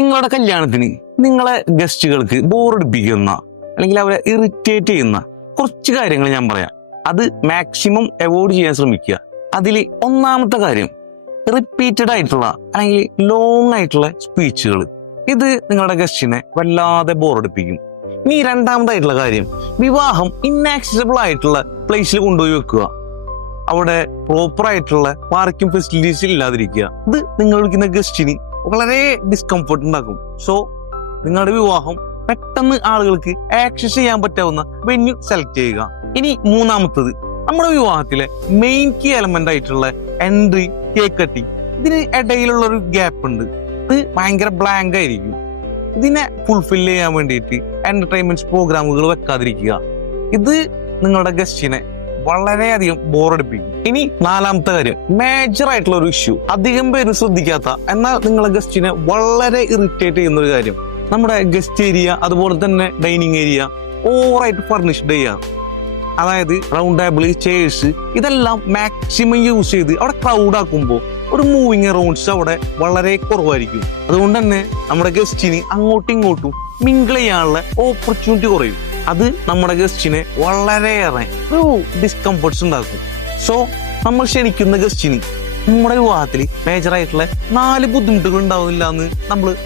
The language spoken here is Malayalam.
നിങ്ങളുടെ കല്യാണത്തിന് നിങ്ങളെ ഗസ്റ്റുകൾക്ക് ബോറടിപ്പിക്കുന്ന അല്ലെങ്കിൽ അവരെ ഇറിറ്റേറ്റ് ചെയ്യുന്ന കുറച്ച് കാര്യങ്ങൾ ഞാൻ പറയാം. അത് മാക്സിമം അവോയ്ഡ് ചെയ്യാൻ ശ്രമിക്കുക. അതിൽ ഒന്നാമത്തെ കാര്യം റിപ്പീറ്റഡ് ആയിട്ടുള്ള അല്ലെങ്കിൽ ലോങ് ആയിട്ടുള്ള സ്പീച്ചുകൾ ഇത് നിങ്ങളുടെ ഗസ്റ്റിനെ വല്ലാതെ ബോറടിപ്പിക്കും. ഇനി രണ്ടാമതായിട്ടുള്ള കാര്യം വിവാഹം ഇന്നാക്സസിബിൾ ആയിട്ടുള്ള പ്ലേസിൽ കൊണ്ടുപോയി വെക്കുക. അവിടെ പ്രോപ്പർ ആയിട്ടുള്ള പാർക്കിംഗ് ഫെസിലിറ്റീസ് ഇല്ലാതിരിക്കുക. ഇത് നിങ്ങൾ വിളിക്കുന്ന ഗസ്റ്റിന് വളരെ ഡിസ്കംഫർട്ട് ഉണ്ടാക്കും. സോ നിങ്ങളുടെ വിവാഹം പെട്ടെന്ന് ആളുകൾക്ക് ആക്സസ് ചെയ്യാൻ പറ്റാവുന്ന വെന്യൂ സെലക്ട് ചെയ്യുക. ഇനി മൂന്നാമത്തത് നമ്മുടെ വിവാഹത്തിലെ മെയിൻ കീ എലമെന്റ് ആയിട്ടുള്ള എൻട്രി കേക്ക് കട്ടിങ് ഇതിന് ഇടയിലുള്ള ഒരു ഗ്യാപ്പ് ഉണ്ട്. ഇത് ഭയങ്കര ബ്ലാങ്ക് ആയിരിക്കും. ഇതിനെ ഫുൾഫിൽ ചെയ്യാൻ വേണ്ടിയിട്ട് എന്റർടൈൻമെന്റ് പ്രോഗ്രാമുകൾ വെക്കാതിരിക്കുക. ഇത് നിങ്ങളുടെ ഗസ്റ്റിനെ വളരെയധികം ബോറടിപ്പിക്കും. ഇനി നാലാമത്തെ കാര്യം. മേജർ ആയിട്ടുള്ള ഒരു ഇഷ്യൂ അധികം പേര് ശ്രദ്ധിക്കാത്ത എന്നാൽ നിങ്ങളെ ഗസ്റ്റിനെ വളരെ ഇറിറ്റേറ്റ് ചെയ്യുന്ന ഒരു കാര്യം. നമ്മുടെ ഗസ്റ്റ് ഏരിയ അതുപോലെ തന്നെ ഡൈനിങ് ഏരിയ ഓവറായിട്ട് ഫർണിഷ്ഡ് ചെയ്യാം അതായത് റൗണ്ട് ടേബിൾ ചെയർസ് ഇതെല്ലാം മാക്സിമം യൂസ് ചെയ്ത് അവിടെ ക്രൗഡ് ആക്കുമ്പോൾ ഒരു മൂവിങ് റൗണ്ട്സ് അവിടെ വളരെ കുറവായിരിക്കും. അതുകൊണ്ട് തന്നെ നമ്മുടെ ഗസ്റ്റിന് അങ്ങോട്ടും ഇങ്ങോട്ടും മിങ്കിൾ ചെയ്യാനുള്ള ഓപ്പർച്യൂണിറ്റി കുറയും. അത് നമ്മുടെ ഗസ്റ്റിനെ വളരെയേറെ ഒരു ഡിസ്കംഫർട്ട്സ് ഉണ്ടാക്കും. സോ നമ്മൾ ക്ഷണിക്കുന്ന ഗസ്റ്റിന് നമ്മുടെ വിവാഹത്തിൽ മേജറായിട്ടുള്ള നാല് ബുദ്ധിമുട്ടുകൾ ഉണ്ടാവുന്നില്ല എന്ന് നമ്മൾ